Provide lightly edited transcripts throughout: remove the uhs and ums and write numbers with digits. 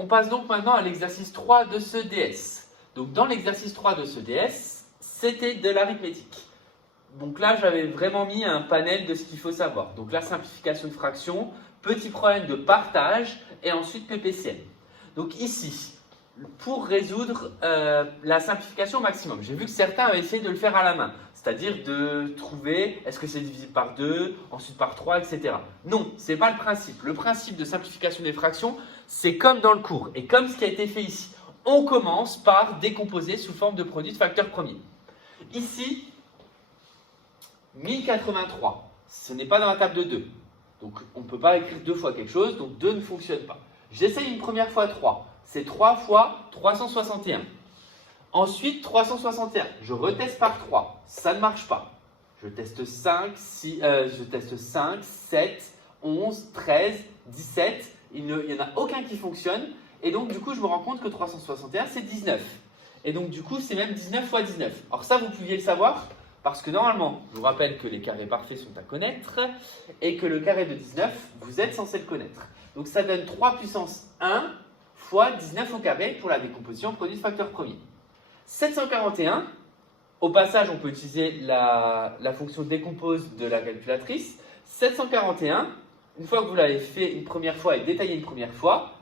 On passe donc maintenant à l'exercice 3 de ce DS. Donc dans l'exercice 3 de ce DS, c'était de l'arithmétique. Donc là, j'avais vraiment mis un panel de ce qu'il faut savoir. Donc la simplification de fractions, petit problème de partage et ensuite PPCM. Donc ici, pour résoudre la simplification maximum, j'ai vu que certains avaient essayé de le faire à la main. C'est-à-dire de trouver, est-ce que c'est divisible par 2, ensuite par 3, etc. Non, ce n'est pas le principe. Le principe de simplification des fractions, c'est comme dans le cours et comme ce qui a été fait ici. On commence par décomposer sous forme de produit de facteurs premiers. Ici, 1083, ce n'est pas dans la table de 2. Donc on ne peut pas écrire deux fois quelque chose, donc 2 ne fonctionne pas. J'essaye une première fois 3. C'est 3 fois 361. Ensuite, 361. Je reteste par 3. Ça ne marche pas. Je teste 5, 7, 11, 13, 17. Il n'y en a aucun qui fonctionne. Et donc, du coup, je me rends compte que 361, c'est 19. Et donc, du coup, c'est même 19 fois 19. Alors ça, vous pouviez le savoir parce que normalement, je vous rappelle que les carrés parfaits sont à connaître et que le carré de 19, vous êtes censé le connaître. Donc, ça donne 3 puissance 1 fois 19 au carré pour la décomposition produit de facteur premier. 741, au passage, on peut utiliser la fonction décompose de la calculatrice. 741, une fois que vous l'avez fait une première fois et détaillé une première fois,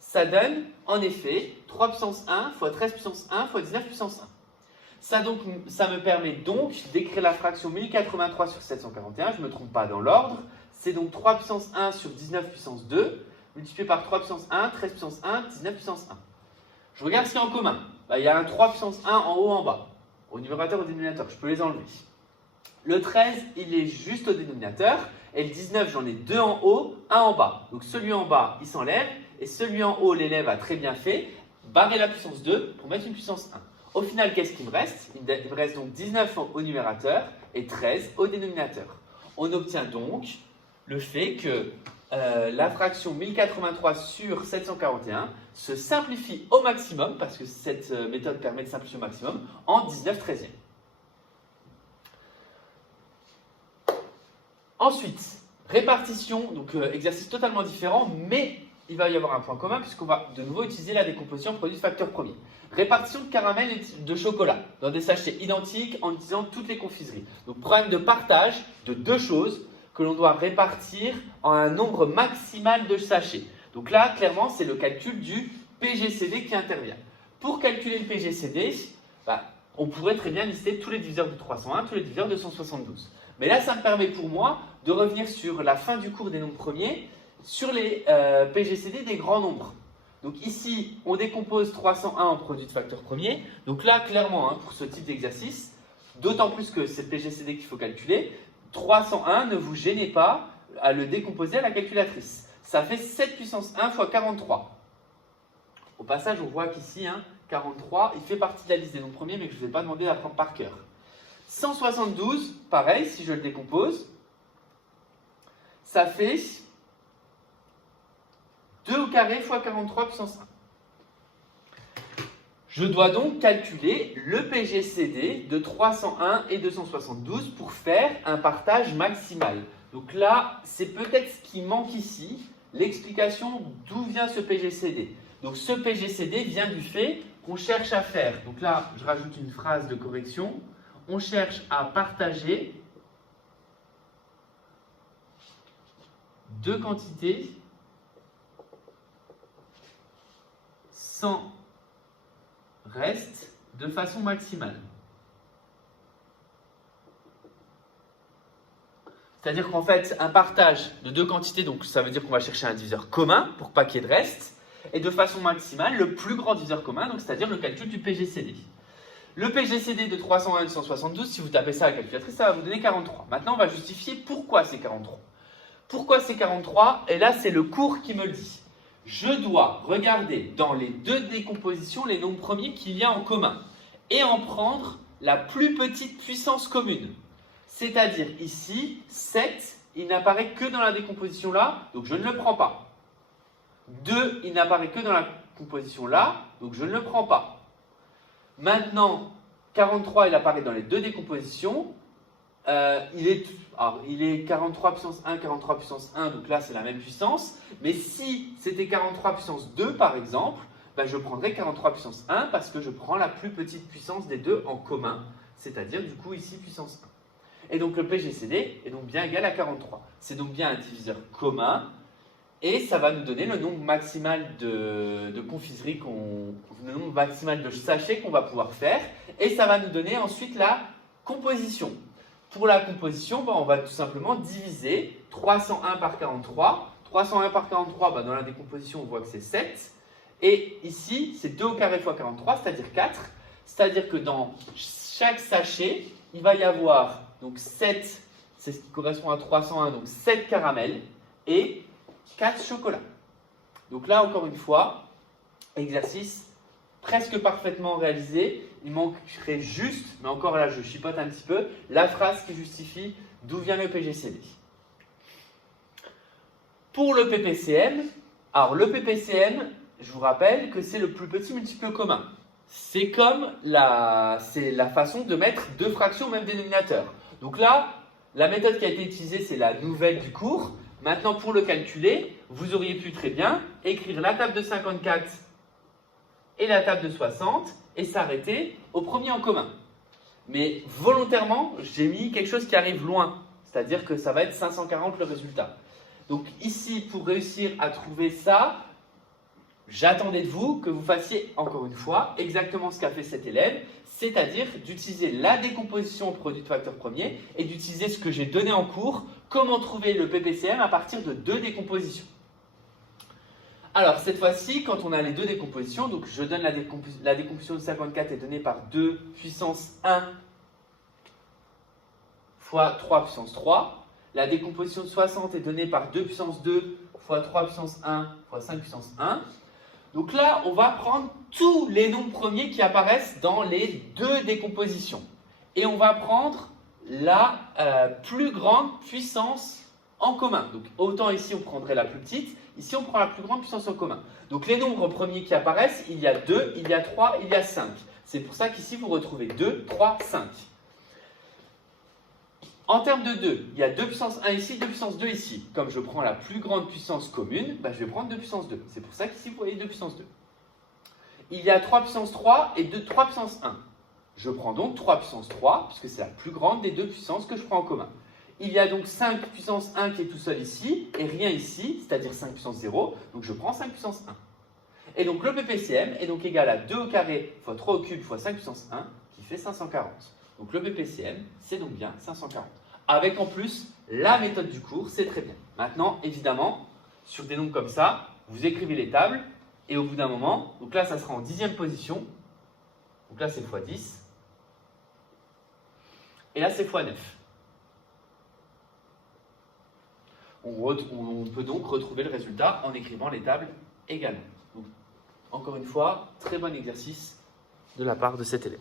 ça donne en effet 3 puissance 1 fois 13 puissance 1 fois 19 puissance 1. Ça me permet donc d'écrire la fraction 1083 sur 741, je ne me trompe pas dans l'ordre. C'est donc 3 puissance 1 sur 19 puissance 2, multiplié par 3 puissance 1, 13 puissance 1, 19 puissance 1. Je regarde ce qu'il y a en commun. Il y a un 3 puissance 1 en haut, en bas. Au numérateur, au dénominateur, je peux les enlever. Le 13, il est juste au dénominateur. Et le 19, j'en ai 2 en haut, 1 en bas. Donc celui en bas, il s'enlève. Et celui en haut, l'élève a très bien fait. Barrer la puissance 2 pour mettre une puissance 1. Au final, qu'est-ce qu'il me reste? Il me reste donc 19 au numérateur et 13 au dénominateur. On obtient donc le fait que la fraction 1083 sur 741 se simplifie au maximum, parce que cette méthode permet de simplifier au maximum, en 19/13e. Ensuite, répartition, donc exercice totalement différent, mais il va y avoir un point commun puisqu'on va de nouveau utiliser la décomposition produit de facteur premier. Répartition de caramel et de chocolat dans des sachets identiques en utilisant toutes les confiseries. Donc problème de partage de deux choses que l'on doit répartir en un nombre maximal de sachets. Donc là, clairement, c'est le calcul du PGCD qui intervient. Pour calculer le PGCD, on pourrait très bien lister tous les diviseurs de 301, tous les diviseurs de 172. Mais là, ça me permet pour moi de revenir sur la fin du cours des nombres premiers, sur les PGCD des grands nombres. Donc ici, on décompose 301 en produit de facteur premier. Donc là, clairement, pour ce type d'exercice, d'autant plus que c'est le PGCD qu'il faut calculer, 301, ne vous gênez pas à le décomposer à la calculatrice. Ça fait 7 puissance 1 fois 43. Au passage, on voit qu'ici, 43, il fait partie de la liste des nombres premiers, mais que je ne vous ai pas demandé d'apprendre par cœur. 172, pareil, si je le décompose, ça fait 2 au carré fois 43 puissance 1. Je dois donc calculer le PGCD de 301 et 272 pour faire un partage maximal. Donc là, c'est peut-être ce qui manque ici, l'explication d'où vient ce PGCD. Donc ce PGCD vient du fait qu'on cherche à faire, donc là, je rajoute une phrase de correction, on cherche à partager deux quantités sans reste de façon maximale. C'est-à-dire qu'en fait, un partage de deux quantités, donc ça veut dire qu'on va chercher un diviseur commun pour pas qu'il y ait de reste, et de façon maximale, le plus grand diviseur commun, donc c'est-à-dire le calcul du PGCD. Le PGCD de 301 et 172, si vous tapez ça à la calculatrice, ça va vous donner 43. Maintenant, on va justifier pourquoi c'est 43. Pourquoi c'est 43? Et là, c'est le cours qui me le dit. Je dois regarder dans les deux décompositions les nombres premiers qu'il y a en commun et en prendre la plus petite puissance commune. C'est-à-dire ici, 7, il n'apparaît que dans la décomposition là, donc je ne le prends pas. 2, il n'apparaît que dans la composition là, donc je ne le prends pas. Maintenant, 43, il apparaît dans les deux décompositions. il est 43 puissance 1, 43 puissance 1, donc là c'est la même puissance. Mais si c'était 43 puissance 2 par exemple, ben, je prendrais 43 puissance 1 parce que je prends la plus petite puissance des deux en commun, c'est-à-dire du coup ici puissance 1. Et donc le PGCD est donc bien égal à 43. C'est donc bien un diviseur commun et ça va nous donner le nombre maximal de confiseries, le nombre maximal de sachets qu'on va pouvoir faire et ça va nous donner ensuite la composition. Pour la composition, ben, on va tout simplement diviser 301 par 43. 301 par 43, ben, dans la décomposition, on voit que c'est 7. Et ici, c'est 2 au carré fois 43, c'est-à-dire 4. C'est-à-dire que dans chaque sachet, il va y avoir donc 7, c'est ce qui correspond à 301, donc 7 caramels et 4 chocolats. Donc là, encore une fois, exercice presque parfaitement réalisé. Il manquerait juste, mais encore là, je chipote un petit peu, la phrase qui justifie d'où vient le PGCD. Pour le PPCM, alors le PPCM, je vous rappelle que c'est le plus petit multiple commun. C'est comme la façon de mettre deux fractions au même dénominateur. Donc là, la méthode qui a été utilisée, c'est la nouvelle du cours. Maintenant, pour le calculer, vous auriez pu très bien écrire la table de 54 et la table de 60 et s'arrêter au premier en commun. Mais volontairement, j'ai mis quelque chose qui arrive loin, c'est-à-dire que ça va être 540 le résultat. Donc ici, pour réussir à trouver ça, j'attendais de vous que vous fassiez encore une fois exactement ce qu'a fait cet élève, c'est-à-dire d'utiliser la décomposition au produit de facteur premier et d'utiliser ce que j'ai donné en cours, comment trouver le PPCM à partir de deux décompositions. Alors cette fois-ci, quand on a les deux décompositions, donc je donne la décomposition de 54 est donnée par 2 puissance 1 fois 3 puissance 3. La décomposition de 60 est donnée par 2 puissance 2 fois 3 puissance 1 fois 5 puissance 1. Donc là, on va prendre tous les nombres premiers qui apparaissent dans les deux décompositions. Et on va prendre la plus grande puissance en commun. Donc autant ici, on prendrait la plus petite. Ici, on prend la plus grande puissance en commun. Donc les nombres premiers qui apparaissent, il y a 2, il y a 3, il y a 5. C'est pour ça qu'ici, vous retrouvez 2, 3, 5. En termes de 2, il y a 2 puissance 1 ici, 2 puissance 2 ici. Comme je prends la plus grande puissance commune, ben je vais prendre 2 puissance 2. C'est pour ça qu'ici, vous voyez 2 puissance 2. Il y a 3 puissance 3 et 3 puissance 1. Je prends donc 3 puissance 3, puisque c'est la plus grande des deux puissances que je prends en commun. Il y a donc 5 puissance 1 qui est tout seul ici, et rien ici, c'est-à-dire 5 puissance 0. Donc je prends 5 puissance 1. Et donc le PPCM est donc égal à 2 au carré fois 3 au cube fois 5 puissance 1, qui fait 540. Donc le PPCM, c'est donc bien 540. Avec en plus la méthode du cours, c'est très bien. Maintenant, évidemment, sur des nombres comme ça, vous écrivez les tables, et au bout d'un moment, donc là ça sera en 10e position, donc là c'est x 10, et là c'est x 9. On peut donc retrouver le résultat en écrivant les tables également. Donc, encore une fois, très bon exercice de la part de cet élève.